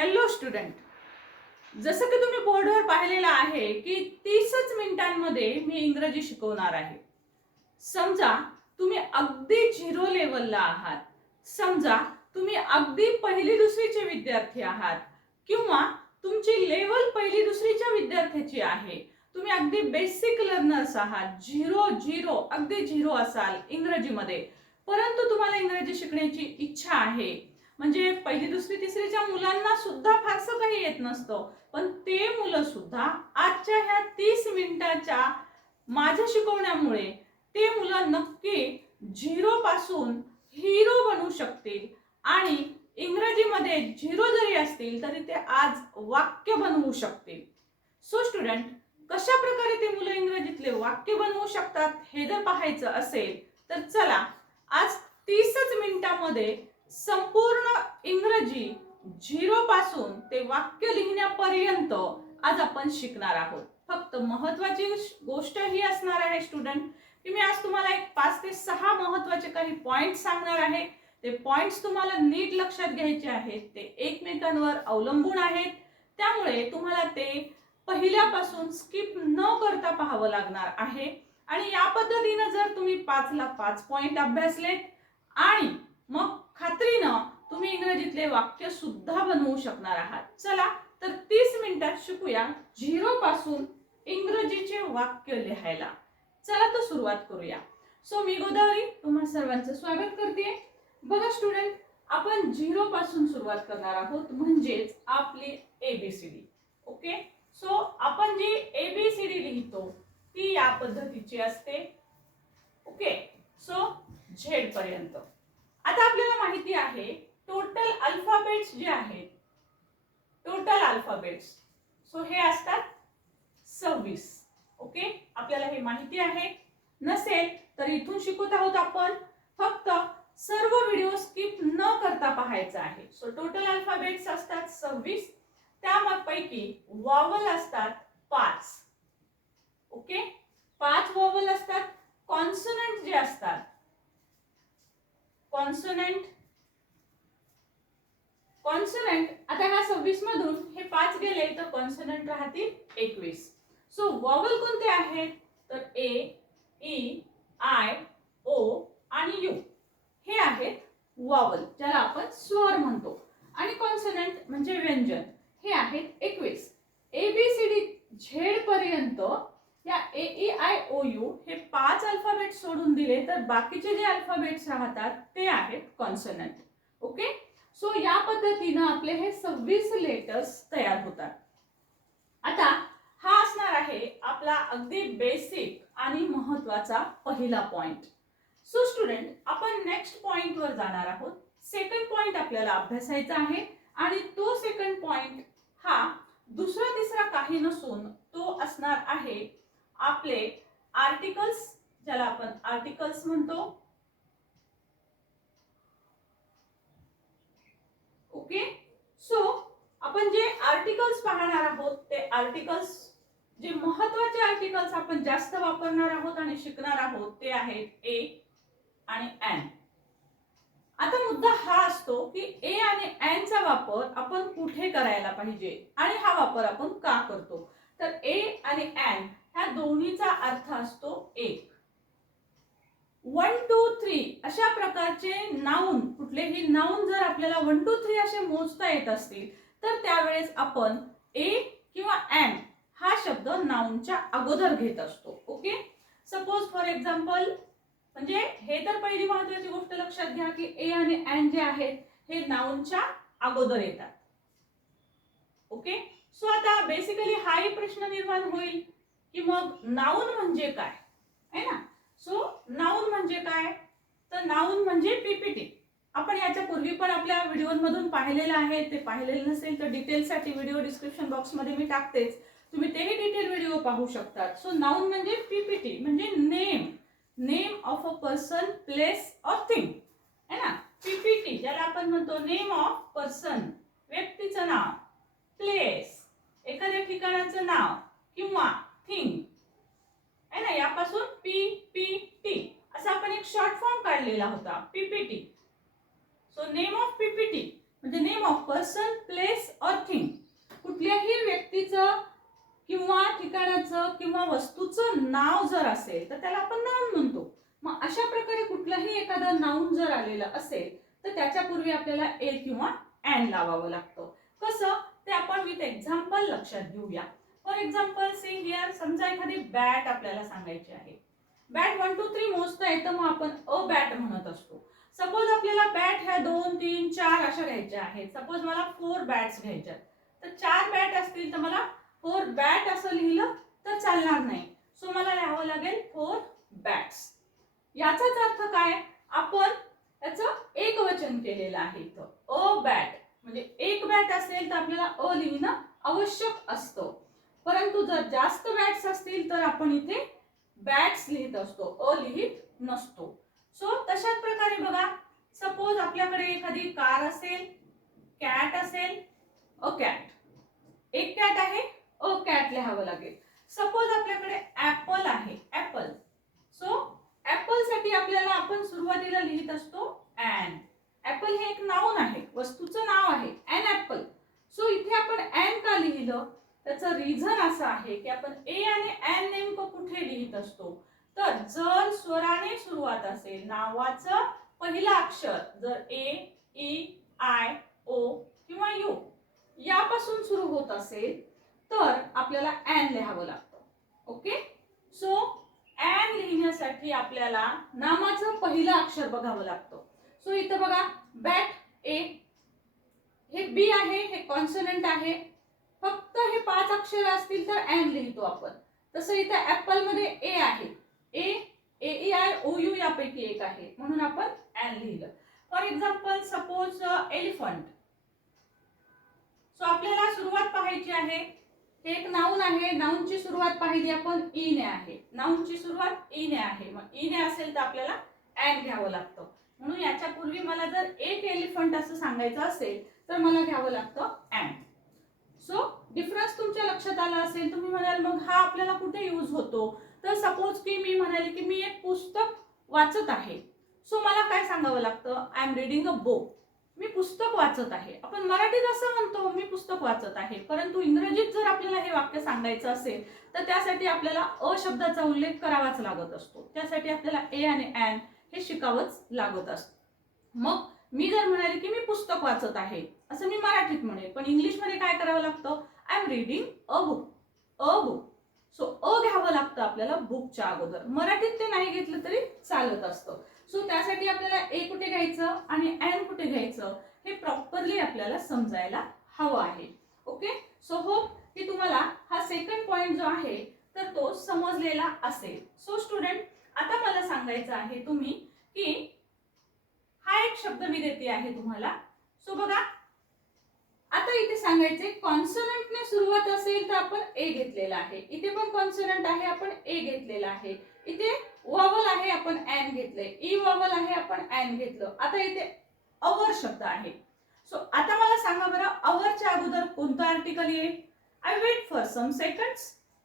Hello student जसं की तुम्ही बोर्डवर पाहिलेलं आहे की तीसच मिनिटांमध्ये मी इंग्रजी शिकवणार आहे. समजा तुम्ही अगदी झिरो लेवलला आहात. समजा तुम्ही अगदी पहिली दुसरीचे विद्यार्थी आहात. किंवा तुमची लेवल पहिली दुसरीच्या विद्यार्थ्याची आहे. तुम्ही अगदी बेसिक लर्नर्स आहात. झिरो झिरो अगदी झिरो असाल इंग्रजीमध्ये. परंतु तुम्हाला इंग्रजी शिकण्याची इच्छा आहे. म्हणजे पहिली दुसरी तिसरीच्या मुलांना सुद्धा फारसं काही येत नसतं. पण ते मुलं सुद्धा आजच्या ह्या तीस मिनिटाच्या माझ्या शिकवण्यामुळे ते मुलं नक्की झिरो पासून हिरो बनू शकतील. आणि इंग्रजीमध्ये झिरो जरी असतील तरी ते आज वाक्य बनवू शकतील. सो स्टुडंट कशा प्रकारे ते मुलं इंग्रजीतले वाक्य बनवू शकतात हे जर पाहायचं असेल तर चला आज तीसच मिनिटामध्ये संपूर्ण इंग्रजी झिरो पासून ते वाक्य लिहिण्यापर्यंत आज आपण शिकणार आहोत. फक्त महत्वाची गोष्ट ही असणार आहे स्टुडंट की मी आज तुम्हाला एक पाच ते सहा महत्त्वाचे काही पॉइंट सांगणार आहे. ते पॉइंट्स तुम्हाला नीट लक्षात घ्यायचे आहेत. ते एकमेकांवर अवलंबून आहेत. त्यामुळे तुम्हाला ते पहिल्यापासून स्किप न करता पाहावं लागणार आहे. आणि या पद्धतीनं जर तुम्ही पाचला पाच पॉइंट अभ्यासलेत आणि मग खात्रीनं तुम्ही इंग्रजीतले वाक्य सुद्धा बनवू शकणार आहात. चला तर तीस मिनिटात शिकूया झिरो पासून इंग्रजीचे वाक्य लिहायला. चला तर सुरुवात करूया. सो मी गोदावरी तुम्हा सर्वांचं स्वागत करते. बघा स्टुडंट आपण झिरो पासून सुरुवात करणार आहोत म्हणजेच आपली एबीसीडी ओके सो आपण जी एबीसीडी लिहितो ती या पद्धतीची असते. ओके सो झेड पर्यंत. आता आपल्याला माहिती आहे टोटल अल्फाबेट्स जे आहेत टोटल अल्फाबेट्स सो हे असतात सव्वीस. ओके आपल्याला हे माहिती आहे. नसेल तर इथून शिकवत आहोत आपण. फक्त सर्व व्हिडिओ स्किप न करता पाहायचा आहे. सो टोटल अल्फाबेट्स असतात सव्वीस. त्यापैकी वॉवल असतात पाच. ओके पाच वॉवल असतात. कॉन्सनंट जे असतात कॉन्सोनंट. कॉन्सोनंट आता ह्या सव्वीस मधून हे पाच गेले तर कॉन्सोनंट राहतील एकवीस. सो वॉवल कोणते आहेत? तर ए ई आय ओ आणि यू हे आहेत वॉवल ज्याला आपण स्वर म्हणतो. आणि कॉन्सोनंट म्हणजे व्यंजन हे आहेत एकवीस. A B C D Z पर्यंत या A E I O U हे पाच अल्फाबेट सोडून दिले तर बाकीचे जे अल्फाबेट्स राहतात ते आहेत कॉन्सनंट ओके सो या पद्धतीनं आपले हे सव्वीस लेटर्स तयार होतात. आता हा असणार आहे आपला अगदी बेसिक आणि महत्त्वाचा पहिला पॉइंट सो स्टुडंट आपण नेक्स्ट पॉईंटवर जाणार आहोत. सेकंड पॉइंट आपल्याला अभ्यासायचा आहे आणि तो सेकंड पॉइंट हा दुसरा तिसरा काही नसून तो असणार आहे आपले आर्टिकल्स ज्याला आपण आर्टिकल्स म्हणतो. ओके सो आपण जे आर्टिकल्स पाहणार आहोत ते आर्टिकल्स जे महत्त्वाचे आर्टिकल्स आपण जास्त वापरणार आहोत आणि शिकणार आहोत ते आहेत ए आणि एन आता मुद्दा हा असतो की ए आणि एन चा वापर आपण कुठे करायला पाहिजे? आणि हा वापर आपण का करतो? तर ए आणि एन ह्या दोन्हीचा अर्थ असतो एक. वन टू थ्री अशा प्रकारचे नाऊन कुठलेही नाऊन जर आपल्याला वन टू थ्री असे मोजता येत असतील तर त्यावेळेस आपण ए किंवा एन हा शब्द नाऊनच्या अगोदर घेत असतो. ओके सपोज फॉर एक्झाम्पल म्हणजे हे तर पहिली महत्वाची गोष्ट लक्षात घ्या की ए आणि एन जे आहेत हे नाऊनच्या अगोदर येतात. ओके सो आता बेसिकली हाही प्रश्न निर्माण होईल. की मग नाऊन म्हणजे काय? है ना? सो नाऊन म्हणजे काय? तर नाऊन म्हणजे पीपीटी आपण याच्या पूर्वी पण आपल्या व्हिडिओमधून पाहिलेलं आहे. ते पाहिलेलं नसेल तर डिटेलसाठी व्हिडिओ डिस्क्रिप्शन बॉक्समध्ये मी टाकतेच. तुम्ही तेही डिटेल व्हिडिओ पाहू शकतात. सो नाऊन म्हणजे पीपीटी म्हणजे name name of a person place or thing है ना? पीपीटी ज्याला आपण म्हणतो नेम ऑफ पर्सन व्यक्तीचं नाव. प्लेस एखाद्या ठिकाणाचं नाव किंवा थिंग आहे ना? यापासून पी पी टी असा आपण एक शॉर्ट फॉर्म काढलेला होता. PPT so name of PPT म्हणजे name of person place or thing कुठल्याही व्यक्तीचं किंवा ठिकाणाचं किंवा वस्तूचं नाव जर असेल तर त्याला आपण नाऊन म्हणतो. मग अशा प्रकारे कुठलाही एखादा नाऊन जर आलेलं असेल तर त्याच्यापूर्वी आपल्याला ए किंवा अँड लावावं लागतं. कसं? ते आपण विथ एक्झाम्पल लक्षात घेऊया. फॉर एक्झाम्पल सी हिअर समजा एखादी बॅट आपल्याला सांगायची आहे. बॅट वन टू थ्री मोजता येतं मग आपण अ बॅट म्हणत असतो. सपोज आपल्याला बॅट ह्या दोन तीन चार अशा घ्यायच्या आहेत. सपोज मला फोर बॅट्स घ्यायच्या तर चार बॅट असतील तर मला फोर बॅट असं लिहिलं तर चालणार नाही. सो मला लिहावं लागेल फोर बॅट्स याचाच अर्थ काय? आपण याचं एक वचन केलेलं आहे इथं. अ बॅट म्हणजे एक बॅट असेल तर आपल्याला अ लिहिणं आवश्यक असतं. परंतु जर जास्त बॅट्स असतील तर आपण इथे बॅट्स लिहित असतो अ लिहित नसतो. सो तशाच प्रकारे बघा सपोज आपल्याकडे एखादी कार असेल कॅट असेल अ कॅट एक कॅट आहे अ कॅट लिहावं लागेल. सपोज आपल्याकडे ऍपल आहे ऍपल सो ऍपलसाठी आपल्याला आपण सुरुवातीला लिहित असतो अँड ऍपल हे एक नाऊन आहे वस्तूचं नाव आहे अँड ऍपल सो इथे आपण अँड का लिहिलं? त्याचं रिझन असं आहे की आपण ए आणि एन नेमकं कुठे लिहित असतो? तर जर स्वराने सुरुवात असेल नावाचं पहिलं अक्षर जर ए ई आय ओ किंवा यू यापासून सुरू होत असेल तर आपल्याला एन लिहावं लागतं. ओके सो एन लिहिण्यासाठी आपल्याला नामाचं पहिलं अक्षर बघावं लागतं. सो इथं बघा बॅट ए हे बी आहे हे कॉन्सनंट आहे फक्त हे पाच अक्षर असतील तर अॅन लिहितो आपण. तसं इथं ऍपलमध्ये ए आहे. ए ए आय ओ यू यापैकी एक आहे. म्हणून आपण अॅन लिहिलं. For example suppose elephant so आपल्याला सुरुवात पाहायची आहे. हे एक नाऊन आहे. नाऊनची सुरुवात पाहिली आपण ई ने आहे. नाऊनची सुरुवात ई ने आहे. मग ई ने असेल तर आपल्याला अँड घ्यावं लागतं. म्हणून याच्या पूर्वी मला जर एक एलिफंट असं सांगायचं असेल तर मला घ्यावं लागतं अँड सो डिफरन्स तुमच्या लक्षात आला असेल तुम्ही म्हणाल मग हा आपल्याला कुठे यूज होतो? तर सपोज की मी म्हणाले की मी एक पुस्तक वाचत आहे. सो मला काय सांगावं लागतं? I am reading a book मी पुस्तक वाचत आहे. आपण मराठीत असं म्हणतो मी पुस्तक वाचत आहे. परंतु इंग्रजीत जर आपल्याला हे वाक्य सांगायचं असेल तर त्यासाठी आपल्याला अ शब्दाचा उल्लेख करावाच लागत असतो. त्यासाठी आपल्याला ए आणि अँड हे शिकावंच लागत असतं. मग मी जर म्हणाले की मी पुस्तक वाचत आहे असं मी मराठीत म्हणेल पण इंग्लिशमध्ये काय करावं लागतं? I am reading a book a book so a घ्यावं लागतं आपल्याला बुकच्या अगोदर. मराठीत ते नाही घेतलं तरी चालत असतं. सो त्यासाठी आपल्याला ए कुठे घ्यायचं आणि एन कुठे घ्यायचं हे प्रॉपरली आपल्याला समजायला हवं आहे. ओके सो होप की तुम्हाला हा सेकंड पॉइंट जो आहे तर तो समजलेला असेल. सो स्टुडंट आता मला सांगायचं आहे तुम्ही की एक शब्द मी देते आहे तुम्हाला. सो बघा आता इथे सांगायचे कॉन्सनंटने सुरुवात असेल तर आपण ए घेतलेला आहे. इथे पण कॉन्सनंट आहे आपण ए घेतलेला आहे. इथे वॉवल आहे आपण एन घेतलंय. E ई वॉवल आहे आपण एन घेतलं. आता इथे अवर शब्द आहे. सो आता मला सांगा बरं अवरच्या अगोदर कोणतं आर्टिकल येईल? I wait for some seconds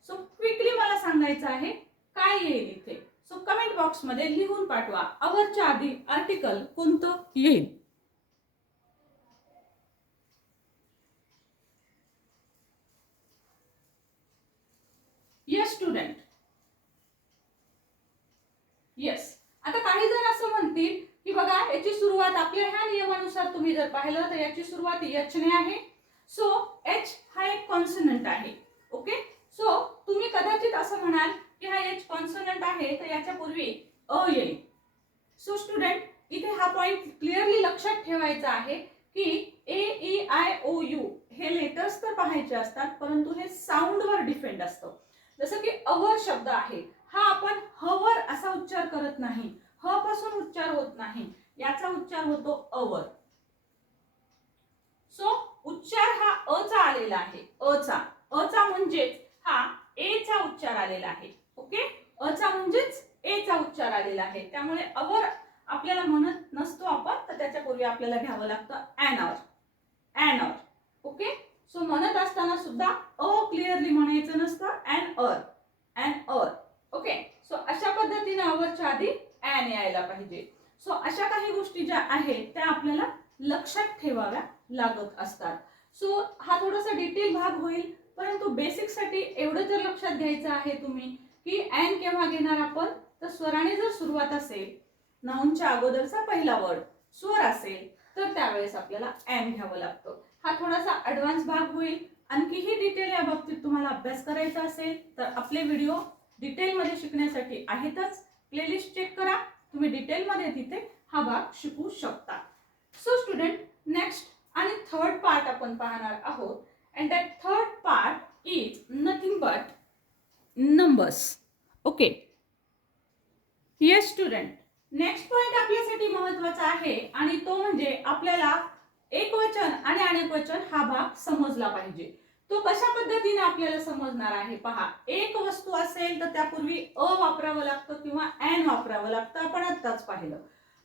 so quickly मला सांगायचं आहे काय येईल इथे? सो कमेंट बॉक्समध्ये लिहून पाठवा. अवरच्या आधी आर्टिकल कोणतं? येईल. येस स्टुडंट येस आता काही जण असं म्हणतील की बघा याची सुरुवात आपल्या ह्या नियमानुसार तुम्ही जर पाहिलं तर याची सुरुवात एच ने आहे. सो एच हा एक कॉन्सनंट आहे. ओके सो तुम्ही कदाचित असं म्हणाल की हा एच कॉन्सोनंट आहे तर याच्या पूर्वी अ येईल सो स्टुडंट इथे हा पॉइंट क्लिअरली लक्षात ठेवायचा आहे की A E I O U हे लेटर्स तर पाहायचे असतात परंतु हे साऊंडवर डिपेंड असतं. जसं की अवर शब्द आहे हा आपण हवर असा उच्चार करत नाही. ह पासून उच्चार होत नाही याचा उच्चार होतो अवर सो उच्चार हा अ चा आलेला आहे अ चा. अ चा म्हणजेच हा ए चा उच्चार आलेला आहे. ओके? अ चा म्हणजेच ए चा उच्चार आलेला आहे. त्यामुळे अवर आपल्याला म्हणत नसतो आपण तर त्याच्या पूर्वी आपल्याला घ्यावं लागतं अॅनॉर अॅनॉर ओके? सो म्हणत असताना सुद्धा अ क्लिअरली म्हणायचं नसतं and are and are okay? So अशा पद्धतीने अवरच्या आधी अॅन यायला पाहिजे. सो अशा काही गोष्टी ज्या आहेत त्या आपल्याला लक्षात ठेवाव्या लागत असतात. सो हा थोडासा डिटेल भाग होईल परंतु बेसिकसाठी एवढं जर लक्षात घ्यायचं आहे तुम्ही. की एन केव्हा घेणार आपण? तर स्वराने जर सुरुवात असेल नाऊनच्या अगोदरचा पहिला वर्ड स्वर असेल तर त्यावेळेस आपल्याला एन घ्यावं लागतं. हा थोडासा ऍडव्हान्स भाग होईल. आणखीही डिटेल या बाबतीत तुम्हाला अभ्यास करायचा असेल तर आपले व्हिडिओ डिटेलमध्ये शिकण्यासाठी आहेतच. प्लेलिस्ट चेक करा. तुम्ही डिटेलमध्ये तिथे हा भाग शिकू शकता. सो स्टुडंट नेक्स्ट आणि थर्ड पार्ट आपण पाहणार आहोत. And that third part is nothing but numbers okay yes student next point आपल्यासाठी महत्त्वाचा आहे आणि तो म्हणजे आपल्याला एक वचन आणि अनेक वचन हा भाग समजला पाहिजे. तो कशा पद्धतीने आपल्याला समजणार आहे? पहा एक वस्तू असेल तर त्यापूर्वी अ वापरावं लागतं किंवा एन वापरावं लागतं. आपण आत्ताच पाहिलं.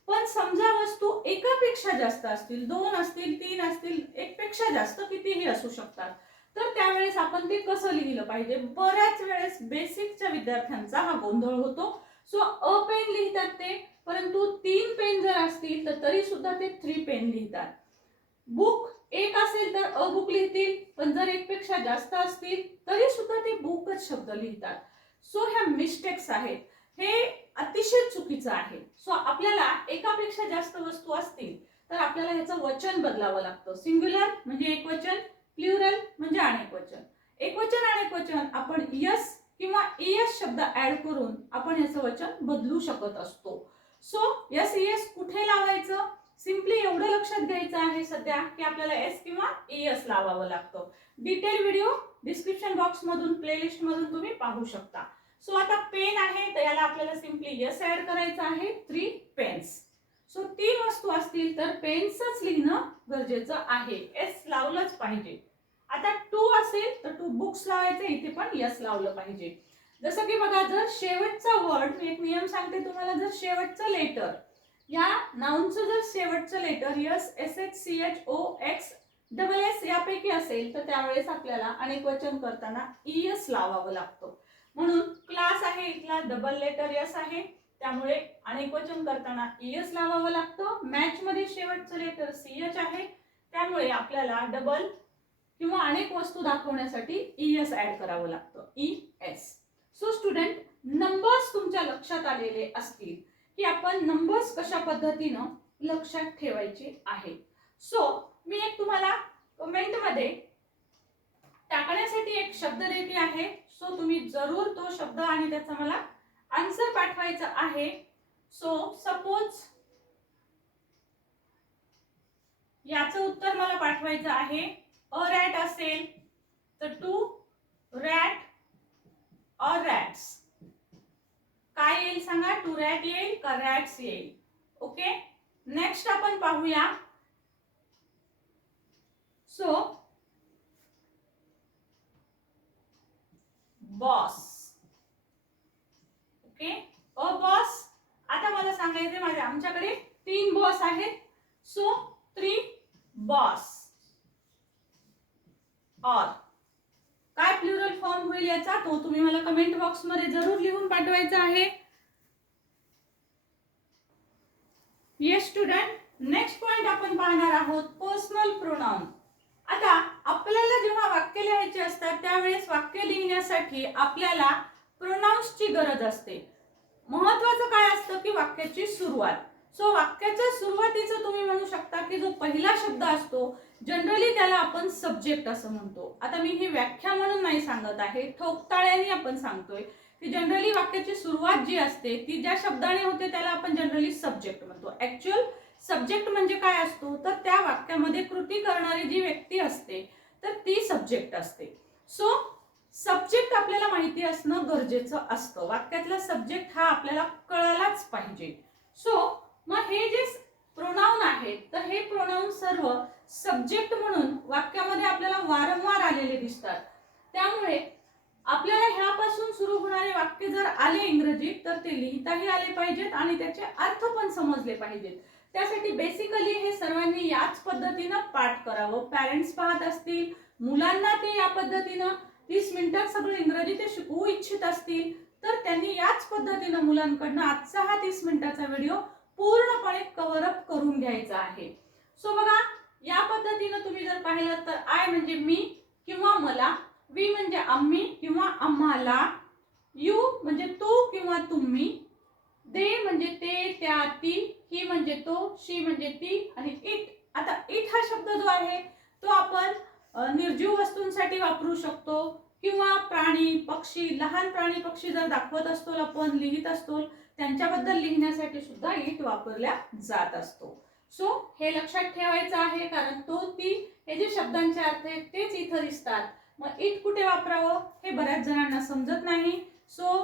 पण समजा वस्तू एकापेक्षा जास्त असतील दोन असतील तीन असतील एकपेक्षा जास्त कितीही असू शकतात. तर त्यावेळेस आपण ते कसं लिहिलं पाहिजे? बऱ्याच वेळेस बेसिकच्या विद्यार्थ्यांचा हा गोंधळ होतो. सो अ पेन लिहितात ते परंतु तीन पेन जर असतील तर तरी सुद्धा ते थ्री पेन लिहितात. बुक एक असेल तर अ बुक लिहितील पण जर एक पेक्षा जास्त असतील तरी सुद्धा ते बुकच शब्द लिहितात. सो ह्या मिस्टेक्स आहेत. हे अतिशय चुकीचं आहे. सो आपल्याला एकापेक्षा जास्त वस्तू असतील तर आपल्याला ह्याचं वचन बदलावं लागतं. सिंग्युलर म्हणजे एक वचन प्ल्युरल म्हणजे अनेक वचन. एकवचन अनेक वचन. आपण यस किंवा एस शब्द ऍड करून आपण याचं वचन बदलू शकत असतो. सो यस एस कुठे लावायचं? सिम्पली एवढं लक्षात घ्यायचं आहे सध्या की आपल्याला एस किंवा एस लावावं लागतं. डिटेल व्हिडिओ डिस्क्रिप्शन बॉक्स मधून प्लेलिस्ट मधून तुम्ही पाहू शकता. सो आता पेन आहे तर याला आपल्याला सिम्पली यस ऍड करायचं आहे. Three pens. सो तीन वस्तू असतील तर पेन्सच लिहिणं गरजेचं आहे. एस लावलंच पाहिजे. आता टू असेल तर टू बुक्स लावायचे इथे पण यस लावलं पाहिजे. जसं की बघा जर शेवटचा वर्ड मी एक नियम सांगते तुम्हाला जर शेवटचं लेटर या नाऊनचं जर शेवटचं letter yes S H C H O X double S यापैकी असेल तर त्यावेळेस आपल्याला अनेक वचन करताना ई एस लावावं लागतो. म्हणून क्लास आहे इथला डबल लेटर यस आहे. त्यामुळे अनेक वचन करताना एस लावावं लागतं. मॅच मध्ये शेवटचं लेटर सी एच आहे. त्यामुळे आपल्याला डबल किंवा अनेक वस्तू दाखवण्यासाठी ईएस ऍड करावं लागतं. E S so student numbers तुमच्या लक्षात आलेले असतील की आपण नंबर्स कशा पद्धतीनं लक्षात ठेवायचे आहे. सो मी एक तुम्हाला कमेंटमध्ये टाकण्यासाठी एक शब्द देते आहे. सो तुम्ही जरूर तो शब्द आणि त्याचा मला आन्सर पाठवायचा आहे. सो सपोज याचं उत्तर मला पाठवायचं आहे. अ रॅट असेल तर टू रॅट और रॅट्स. काय येईल सांगा? टू रॅट येईल का रॅट्स येईल? ओके? नेक्स्ट आपण पाहूया. So boss okay a boss आता मला सांगायचे माझ्या आमच्याकडे तीन बॉस आहेत. सो थ्री बॉस और काय प्लुरल फॉर्म होईल याचा? तो तुम्ही मला कमेंट बॉक्समध्ये जरूर लिहून पाठवायचा आहे. येस स्टुडंट नेक्स्ट पॉइंट आपण पाहणार आहोत. पर्सनल प्रोनाउन आता आपल्याला जेव्हा वाक्य लिहायचे असतात त्यावेळेस वाक्य लिहिण्यासाठी आपल्याला प्रोनाउन्सची गरज असते. महत्वाचं काय असतं की वाक्याची सुरुवात. सो वाक्याच्या सुरुवातीचं तुम्ही म्हणू शकता की जो पहिला शब्द असतो जनरली त्याला आपण सब्जेक्ट असं म्हणतो. आता मी ही व्याख्या म्हणून नाही सांगत आहे ठोकताळ्याने आपण सांगतोय की जनरली वाक्याची सुरुवात जी असते ती ज्या शब्दाने होते त्याला आपण जनरली सब्जेक्ट म्हणतो. ऍक्च्युअल सब्जेक्ट म्हणजे काय असतो? तर त्या वाक्यामध्ये कृती करणारी जी व्यक्ती असते तर ती सब्जेक्ट असते. सो सब्जेक्ट आपल्याला माहिती असणं गरजेचं असतं. वाक्यातला सब्जेक्ट हा आपल्याला कळालाच पाहिजे. सो मग हे जे प्रोनाऊन आहेत तर हे प्रोनाऊन सर्व सब्जेक्ट म्हणून वाक्यामध्ये आपल्याला वारंवार आलेले दिसतात. त्यामुळे आपल्याला ह्यापासून सुरू होणारे वाक्य जर आले इंग्रजीत तर ते लिहिताही आले पाहिजेत आणि त्याचे अर्थ पण समजले पाहिजेत. त्यासाठी बेसिकली हे सर्वांनी याच पद्धतीनं पाठ करावं. पॅरेंट्स पाहत असतील मुलांना ते या पद्धतीनं तीस मिनिटात सगळं इंग्रजी ते शिकवू इच्छित असतील तर त्यांनी याच पद्धतीनं मुलांकडनं आजचा हा तीस मिनिटाचा व्हिडिओ पूर्णपणे कव्हरअप करून घ्यायचा आहे. सो बघा या पद्धतीनं तुम्ही जर पाहिलं तर आय म्हणजे मी किंवा मला वी म्हणजे आम्ही किंवा आम्हाला यू म्हणजे तू किंवा तुम्ही दे म्हणजे ते त्या ती ही म्हणजे तो शी म्हणजे ती आणि इट आता इट हा शब्द जो आहे तो आपण निर्जीव वस्तूंसाठी वापरू शकतो किंवा प्राणी पक्षी लहान प्राणी पक्षी जर दाखवत असतो आपण लिहित असतो त्यांच्याबद्दल लिहिण्यासाठी सुद्धा इट वापरल्या जात असतो. सो हे लक्षात ठेवायचं आहे कारण तो ती हे जे शब्दांचे अर्थ आहेत तेच इथं दिसतात. मग इट कुठे वापरावं हे बऱ्याच जणांना समजत नाही. सो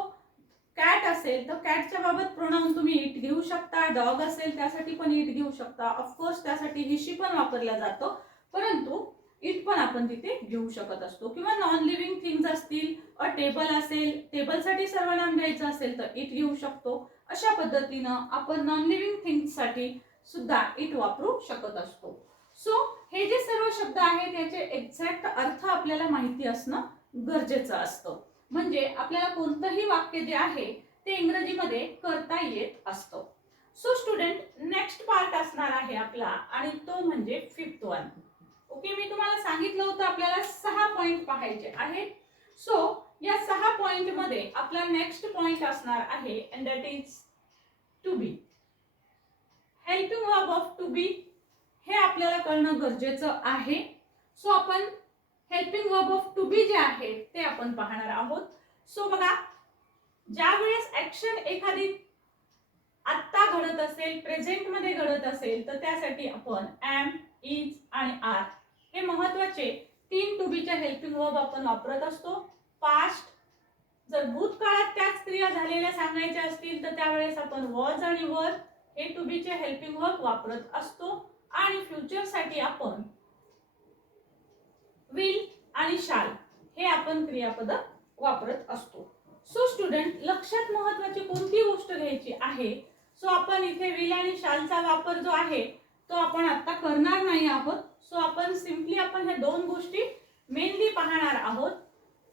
कॅट असेल तर कॅटच्या बाबत प्रोनाऊन तुम्ही इट घेऊ शकता डॉग असेल त्यासाठी पण इट घेऊ शकता. ऑफकोर्स त्यासाठी हिशी पण वापरला जातो. परंतु इट पण आपण तिथे घेऊ शकत असतो. किंवा नॉन लिव्हिंग थिंग्स असतील अ टेबल असेल टेबलसाठी सर्वनाम घ्यायचं असेल तर इट घेऊ शकतो. अशा पद्धतीनं आपण नॉन लिव्हिंग थिंग्ससाठी सुद्धा इट वापरू शकत असतो. सो हे जे सर्व शब्द आहेत याचे एक्झॅक्ट अर्थ आपल्याला माहिती असणं गरजेचं असतं. म्हणजे आपल्याला कोणतंही वाक्य जे आहे ते इंग्रजीमध्ये करता येत असतं. सो स्टुडंट नेक्स्ट पार्ट असणार आहे आपला आणि तो म्हणजे फिफ्थ वन ओके मी तुम्हाला सांगितलं होतं आपल्याला सहा पॉईंट पाहायचे आहेत. सो या सहा पॉइंटमध्ये आपला नेक्स्ट पॉइंट असणार आहे and that is to be helping verb of to be हे आपल्याला कळणं गरजेचं आहे. सो आपण helping verb of to be जे आहे ते आपण पाहणार आहोत. सो बघा ज्या वेळेस ऍक्शन एखादी आत्ता घडत असेल प्रेझेंटमध्ये घडत असेल तर त्यासाठी आपण एम इज आणि आर हे महत्त्वाचे. तीन टू बीच्या हेल्पिंग वर्ब आपण वापरत असतो. पास्ट जर भूतकाळात त्याच क्रिया झालेल्या सांगायच्या असतील तर त्यावेळेस आपण वॉज आणि वर हे टू बीचे हेल्पिंग वर्ब वापरत असतो. आणि फ्युचरसाठी आपण विल आणि शाल हे आपण क्रियापद वापरत असतो. सो स्टुडंट लक्षात महत्वाची कोणती गोष्ट घ्यायची आहे? सो आपण इथे विल आणि शालचा वापर जो आहे तो आपण आता करणार नाही आहोत. सो आपण सिम्पली आपण ह्या दोन गोष्टी मेनली पाहणार आहोत.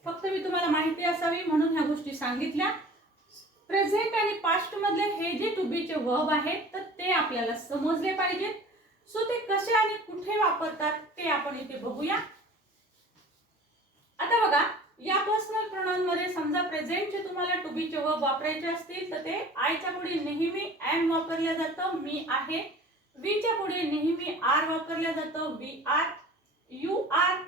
फक्त मी तुम्हाला माहिती असावी म्हणून ह्या गोष्टी सांगितल्या. प्रेझेंट आणि पास्ट मधले हे जे टू बीचे वर्ब आहेत तर ते आपल्याला समजले पाहिजेत. सो ते कसे आणि कुठे वापरतात ते आपण इथे बघूया. आता बघा या पर्सनल प्रोनाउनमध्ये समजा प्रेझेंटचे तुम्हाला टू बीचे वर्ब वापरायचे असतील तर ते आयच्या पुढे नेहमी एम वापरलं जातं मी आहे. वीच्या पुढे नेहमी आर वापरल्या जातं. We are you are.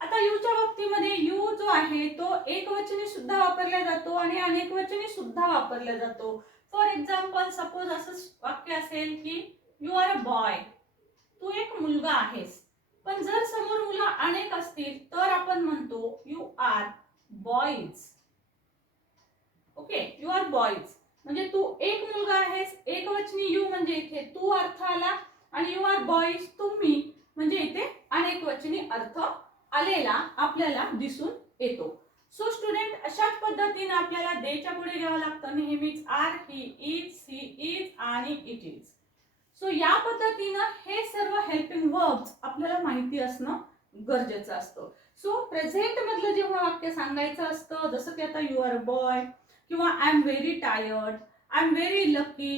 आता यूच्या बाबतीमध्ये यू जो आहे तो एकवचनी सुद्धा वापरला जातो आणि अनेकवचनी सुद्धा वापरला जातो. फॉर एक्झाम्पल सपोज असं वाक्य असेल की यू आर अ बॉय तू एक मुलगा आहेस. पण जर समोर मुलं अनेक असतील तर आपण म्हणतो you are boys okay you are boys म्हणजे तू एक मुलगा आहेस एक वचनी यू म्हणजे इथे. तू अर्थ आला आणि यू आर बॉईज तुम्ही म्हणजे इथे अनेक वचनी अर्थ आलेला आपल्याला दिसून येतो. सो स्टुडंट अशाच पद्धतीने आपल्याला देच्या पुढे घ्यावं लागतं. नेहमीच are he is she is आणि इट इज सो या पद्धतीनं हे सर्व हेल्पिंग वर्ब्स आपल्याला माहिती असणं गरजेचं असतं. सो प्रेझेंट मधलं जेव्हा वाक्य सांगायचं असतं जसं की आता यू आर बॉय किंवा I am very tired I am very lucky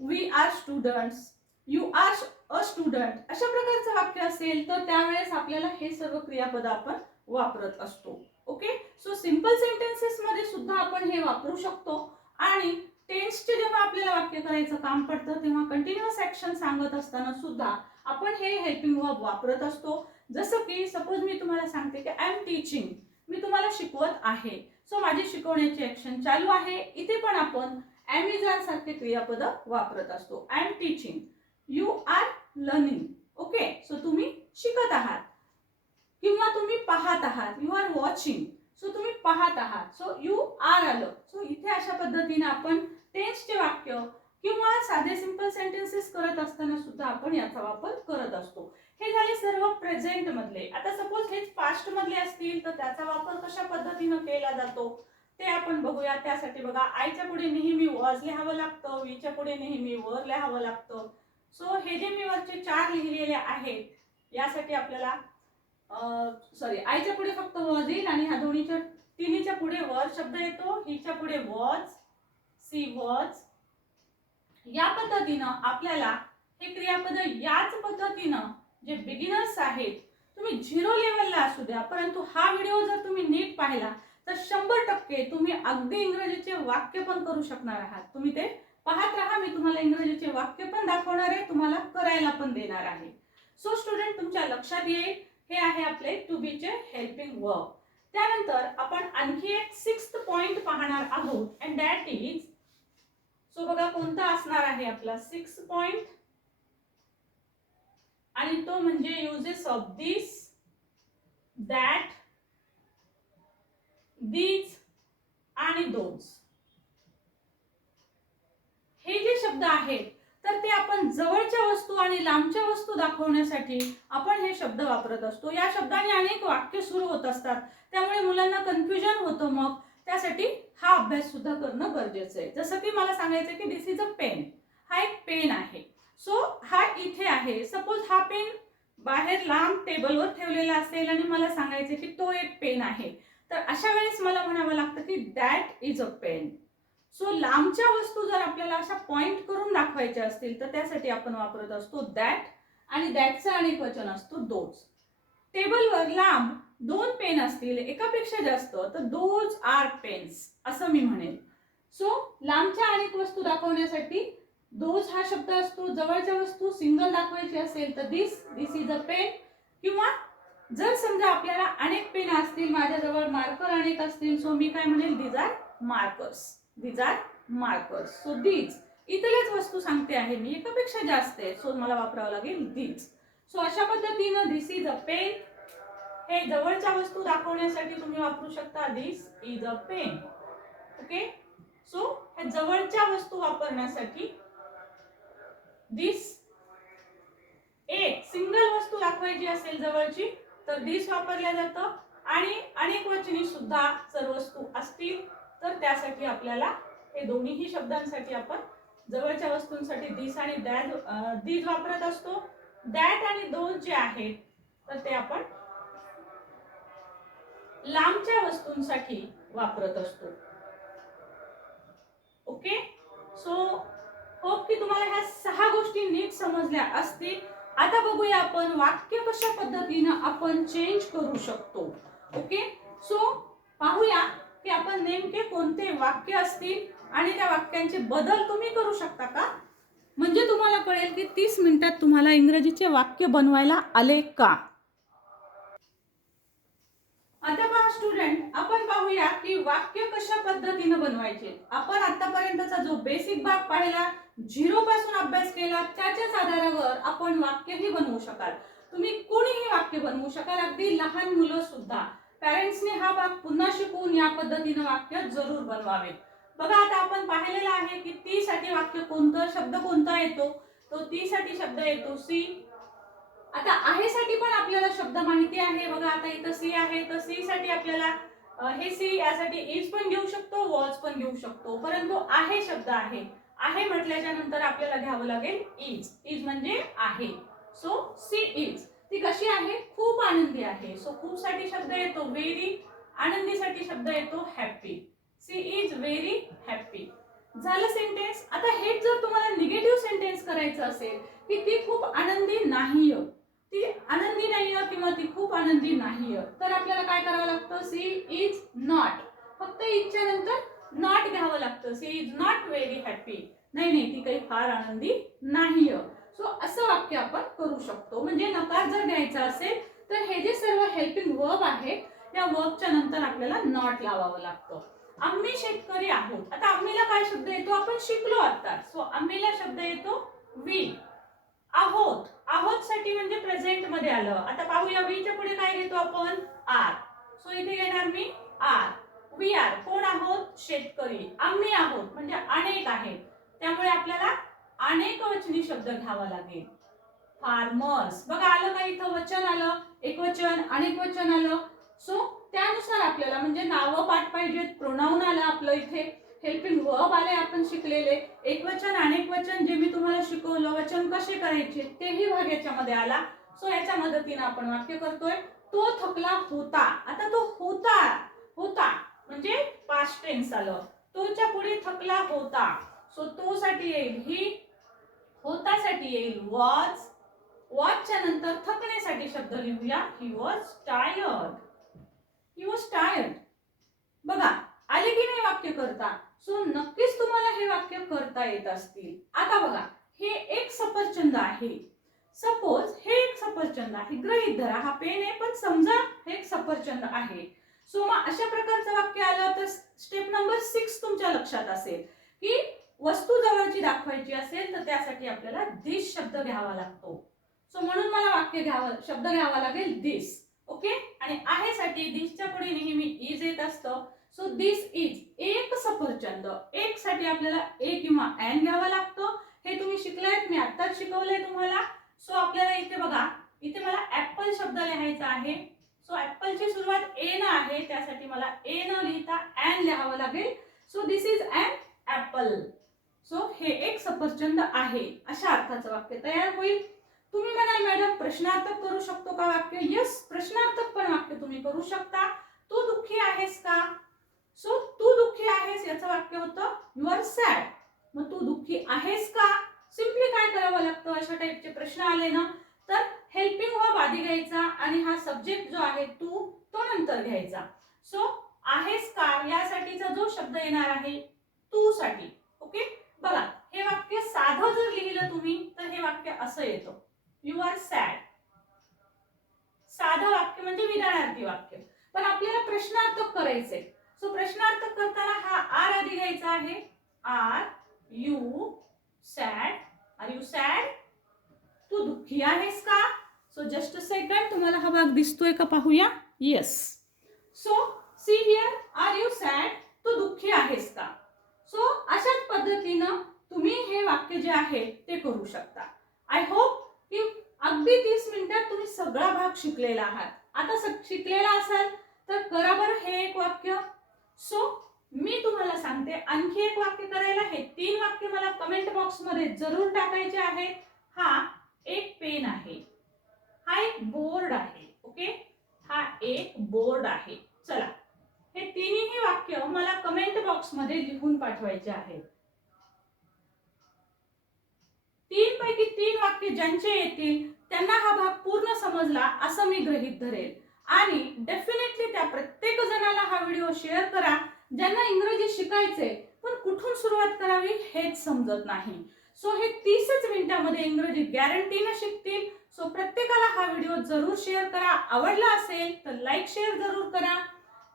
we are students you are a student अशा प्रकारचं वाक्य असेल तर त्यावेळेस आपल्याला हे सर्व क्रियापद आपण वापरत असतो. ओके सो सिंपल सेंटेन्सेस मध्ये सुद्धा आपण हे वापरू शकतो. आणि टेन्सचे जेव्हा आपल्याला वाक्य करायचं काम पडतं तेव्हा कंटिन्युअस ऍक्शन सांगत असताना सुद्धा आपण हे हेल्पिंग वर्ब वापरत असतो. जसं की सपोज मी तुम्हाला सांगते की आय एम टीचिंग मी तुम्हाला शिकवत आहे. सो माझी शिकवण्याची ॲक्शन चालू आहे. इथे पण आपण ॲमिझॉन सारखे क्रियापद वापरत असतो. I am teaching you are learning okay so तुम्ही शिकत आहात. किंवा तुम्ही पाहत आहात. यू आर वॉचिंग सो तुम्ही पाहत आहात. सो यू आर आलं सो इथे अशा पद्धतीने आपण टेन्सचे वाक्य किंवा साधे सिंपल सेंटेन्सेस करत असताना सुद्धा आपण याचा वापर करत असतो. हे झाले सर्व प्रेझेंट मधले. आता सपोज हेच पास्ट मधले असतील तर त्याचा वापर कशा पद्धतीनं केला जातो? ते आपण बघूया. त्यासाठी बघा आयच्या पुढे नेहमी वॉज लिहावं लागतं वीच्या पुढे नेहमी वर लिहावं लागतं. सो हे जे मी वरचे चार लिहिलेले आहेत यासाठी आपल्याला सॉरी आयच्या पुढे फक्त वॉज येईल आणि ह्या दोन्हीच्या तिन्हीच्या पुढे वर शब्द येतो. हिच्या पुढे वॉज सी वॉज या पद्धतीनं आपल्याला हे क्रियापद याच पद्धतीनं जे बिगिनर्स आहेत तुम्ही झिरो लेवलला असू द्या परंतु हा व्हिडिओ जर तुम्ही नीट पाहिला तर शंभर टक्के तुम्ही अगदी इंग्रजीचे वाक्य पण करू शकणार आहात. तुम्ही ते पाहत राहा मी तुम्हाला इंग्रजीचे वाक्य पण दाखवणार आहे तुम्हाला करायला पण देणार आहे. सो स्टुडंट तुमच्या लक्षात येईल हे आहे आपले टू बीचे हेल्पिंग वर्क त्यानंतर आपण आणखी एक सिक्स्थ पॉइंट पाहणार आहोत अँड दॅट इज सो बघा कोणता असणार आहे आपला? सिक्स पॉइंट आणि तो म्हणजे uses of this that these आणि दोज हे जे शब्द आहेत तर ते आपण जवळच्या वस्तू आणि लांबच्या वस्तू दाखवण्यासाठी आपण हे शब्द वापरत असतो. या शब्दाने अनेक वाक्य सुरू होत असतात. त्यामुळे मुलांना कन्फ्युजन होतं मग. त्यासाठी हा अभ्यास सुद्धा करणं गरजेचं आहे. जसं की मला सांगायचं की दिस इज अ पेन हा एक पेन आहे. सो हा इथे आहे. सपोज हा पेन बाहेर लांब टेबलवर ठेवलेला असेल आणि मला सांगायचं की तो एक पेन आहे. तर अशा वेळेस मला म्हणावं लागतं की that is a pen so लांबच्या वस्तू जर आपल्याला अशा पॉइंट करून दाखवायच्या असतील तर त्यासाठी आपण वापरत असतो दॅट आणि दॅटचं अनेक वचन असतो दोज टेबलवर लांब दोन पेन असतील एकापेक्षा जास्त तर दोज आर पेन्स असं मी म्हणेन सो लांबच्या अनेक वस्तू दाखवण्यासाठी दोज हा शब्द असतो. जवळच्या वस्तू सिंगल दाखवायची असेल तर दिस दिस इज अ पेन किंवा जर समजा आपल्याला अनेक पेन असतील माझ्याजवळ मार्कर अनेक असतील सो मी काय म्हणेल these are markers these are markers so these इथल्याच वस्तू सांगते आहे मी. एकापेक्षा जास्त आहे. सो मला वापरावं लागेल दीज सो अशा पद्धतीनं दिस इज अ पेन हे जवळच्या वस्तू दाखवण्यासाठी तुम्ही वापरू शकता this is a pen okay so ह्या जवळच्या वस्तू वापरण्यासाठी दिस एक सिंगल वस्तू दाखवायची असेल जवळची तर दिस वापरल्या जातं. आणि अनेक वचनी सुद्धा जर वस्तू असतील तर त्यासाठी आपल्याला हे दोन्हीही शब्दांसाठी आपण जवळच्या वस्तूंसाठी दिस आणि दॅट दीज uh, वापरत असतो. दॅट आणि दोन जे आहेत तर ते आपण लांबच्या वस्तूंसाठी वापरत असतो. ओके सो होप की तुम्हाला ह्या सहा गोष्टी नीट समजल्या असतील. आता बघूया आपण वाक्य कशा पद्धतीनं आपण चेंज करू शकतो. ओके सो पाहूया की आपण नेमके कोणते वाक्य असतील आणि त्या वाक्यांचे बदल तुम्ही करू शकता का? म्हणजे तुम्हाला कळेल की तीस मिनिटात तुम्हाला इंग्रजीचे वाक्य बनवायला आले का आता पहा स्टुडंट आपण पाहूया की वाक्य कशा पद्धतीनं बनवायचे. आपण आतापर्यंतचा जो बेसिक भाग पाहिला झिरो पासून अभ्यास केला त्याच्याच आधारावर आपण वाक्यही बनवू शकाल. तुम्ही कोणीही वाक्य बनवू शकाल अगदी लहान मुलं सुद्धा. पॅरेंट्सने हा भाग पुन्हा शिकवून या पद्धतीनं वाक्य जरूर बनवावे. बघा आता आपण पाहिलेलं आहे की ती साठी वाक्य कोणतं शब्द कोणता येतो? तो ती साठी शब्द येतो सी आता आहे साठी पण आपल्याला शब्द माहिती आहे. बघा आता इथं सी आहे तर सी साठी आपल्याला हे सी यासाठी इज पण घेऊ शकतो वॉज पण घेऊ शकतो. परंतु आहे शब्द आहे. आहे म्हटल्याच्या नंतर आपल्याला घ्यावं लागेल इज इज म्हणजे आहे. सो सी इज ती कशी आहे? खूप आनंदी आहे. सो खूप साठी शब्द येतो व्हेरी आनंदीसाठी शब्द येतो happy she is very happy झालं सेंटेन्स आता हेच जर तुम्हाला निगेटिव्ह सेंटेन्स करायचं असेल की ती खूप आनंदी नाहीय. ती आनंदी नाहीय किंवा ती खूप आनंदी नाहीय. तर आपल्याला काय करावं लागतं? सी इज नॉट फक्त इजच्या नंतर नॉट घ्यावं लागतं. She is not very happy नाही नाही ती काही फार आनंदी नाहीय. सो असं वाक्य आपण करू शकतो. म्हणजे नकार जर द्यायचा असेल तर हे जे सर्व हेल्पिंग वर्ब आहे त्या वर्बच्या नंतर आपल्याला नॉट लावावं लागतं. आम्ही शेतकरी आहोत. आता आम्हीला काय शब्द येतो? आपण शिकलो आता सो आम्हीला शब्द येतो वी आहोत. आहोत साठी म्हणजे प्रेझेंटमध्ये आलं. आता पाहूया वीच्या पुढे काय घेतो आपण? आर सो इथे घेणार मी आर वी आर कोण आहोत? शेतकरी. आम्ही आहोत. म्हणजे अनेक आहेत. त्यामुळे आपल्याला अनेक वचनी शब्द घ्यावा लागेल. फार्मर्स बघा आलं का? इथं वचन आलं. एक वचन अनेक वचन आलं. सो त्यानुसार आपल्याला म्हणजे नावं पाठ पाहिजेत प्रोनाऊन आलं आपलं इथे. हेल्पिंग वर्ब आले आपण शिकलेले. एक वचन अनेक वचन जे मी तुम्हाला शिकवलं वचन कसे करायचे तेही भाग याच्यामध्ये आला. सो याच्या मदतीने आपण वाक्य करतोय. तो थकला होता. आता तो होता. होता. म्हणजे पास्ट टेन्स आलं. तोच्या पुढे थकला होता. सो तो साठी येईल ही. होतासाठी येईल वॉज वॉजच्या नंतर थकण्यासाठी शब्द लिहूया. He was tired he was tired बघा आले की नाही वाक्य करता? सो नक्कीच तुम्हाला हे वाक्य करता येत असतील. आता बघा हे एक सफरचंद आहे. सपोज हे एक सफरचंद आहे. गृहित धरा हा पेन आहे पण समजा हे एक सफरचंद आहे. सो मग अशा प्रकारचं वाक्य आलं तर स्टेप नंबर सिक्स तुमच्या लक्षात असेल. की वस्तू जवळची दाखवायची असेल तर त्यासाठी आपल्याला दिस शब्द घ्यावा लागतो. सो म्हणून मला वाक्य घ्यावं शब्द घ्यावा लागेल दिस ओके आणि आहे साठी दिसच्या पुढे नेहमी इज येत असतं. सो दिस इज एक सफरचंद. एक साठी आपल्याला ए किंवा एन घ्यावा लागतो. हे तुम्ही शिकलायत मी आत्ताच शिकवलंय तुम्हाला. सो आपल्याला इथे बघा इथे मला ऍपल शब्द लिहायचा आहे. सो ऍपलची सुरुवात ए न आहे. त्यासाठी मला ए न लिहिता एन लिहावं लागेल. So this is an apple so हे एक सफरचंद आहे. अशा अर्थाचं वाक्य तयार होईल. तुम्ही म्हणाल मॅडम प्रश्नार्थक करू शकतो का वाक्य? यस प्रश्नार्थक पण वाक्य तुम्ही करू शकता. तू दुःखी आहेस का? सो तू दुःखी आहेस याचं वाक्य होतं यू आर सॅड मग तू दुःखी आहेस का? सिम्पली काय करावं लागतं? अशा टाईपचे प्रश्न आले ना? तर हेल्पिंग वर्ब आधी घ्यायचा आणि हा सब्जेक्ट जो आहे तू तो नंतर घ्यायचा. सो आहेस का? यासाठीचा जो शब्द येणार आहे तू साठी ओके बघा हे वाक्य साधं जर लिहिलं तुम्ही तर हे वाक्य असं येतं. यू आर सॅड साधं वाक्य म्हणजे विधानार्थी वाक्य. पण आपल्याला प्रश्नार्थक करायचंय. सो प्रश्नार्थक करताना हा आर आधी घ्यायचा आहे. Are you sad. Are you sad? तू दुःखी आहेस का? सो जस्ट सेकंड तुम्हाला हा भाग दिसतोय का पाहूया? Yes so see here are you sad तू दुःखी आहेस का? सो अशाच पद्धतीनं तुम्ही हे वाक्य जे आहे ते करू शकता. आय होप की अगदी तीस मिनिटात तुम्ही सगळा भाग शिकलेला आहात. आता शिकलेला असाल तर करा बरं हे एक वाक्य. सो मी तुम्हाला सांगते आणखी एक वाक्य करायला हे तीन वाक्य मला कमेंट बॉक्समध्ये जरूर टाकायचे आहेत. हा एक पेन आहे. हा एक बोर्ड आहे ओके हा एक बोर्ड आहे. चला हे तिन्ही वाक्य मला कमेंट बॉक्समध्ये लिहून पाठवायचे आहेत. तीन पैकी तीन वाक्य ज्यांचे येतील त्यांना हा भाग पूर्ण समजला असं मी गृहीत धरेल. आणि डेफिनेटली त्या प्रत्येक जणाला हा व्हिडिओ शेअर करा. ज्यांना इंग्रजी शिकायचे पण कुठून सुरुवात करावी हेच समजत नाही. सो हे तीसच मिनिटामध्ये इंग्रजी गॅरंटीनं शिकतील. सो प्रत्येकाला हा व्हिडिओ जरूर शेअर करा. आवडला असेल तर लाईक शेअर जरूर करा.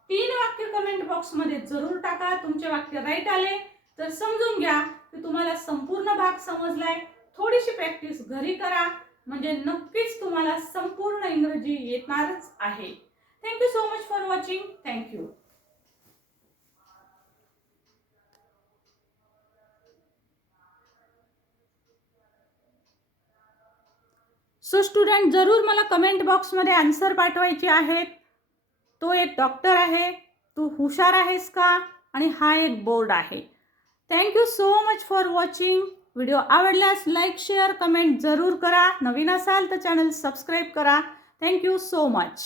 तीन वाक्य कमेंट बॉक्समध्ये जरूर टाका. तुमचे वाक्य राईट आले तर समजून घ्या की तुम्हाला संपूर्ण भाग समजलाय. थोडीशी प्रॅक्टिस घरी करा. म्हणजे नक्कीच तुम्हाला संपूर्ण इंग्रजी येणारच आहे. Thank you so much for watching thank you so student जरूर मला कमेंट बॉक्समध्ये आन्सर पाठवायचे आहेत तो एक डॉक्टर आहे. तू हुशार आहेस का? आणि हा एक बोर्ड आहे. Thank you so much for watching video आवडल्यास लाईक शेअर कमेंट जरूर करा. नवीन असाल तर चॅनल सबस्क्राईब करा. Thank you so much.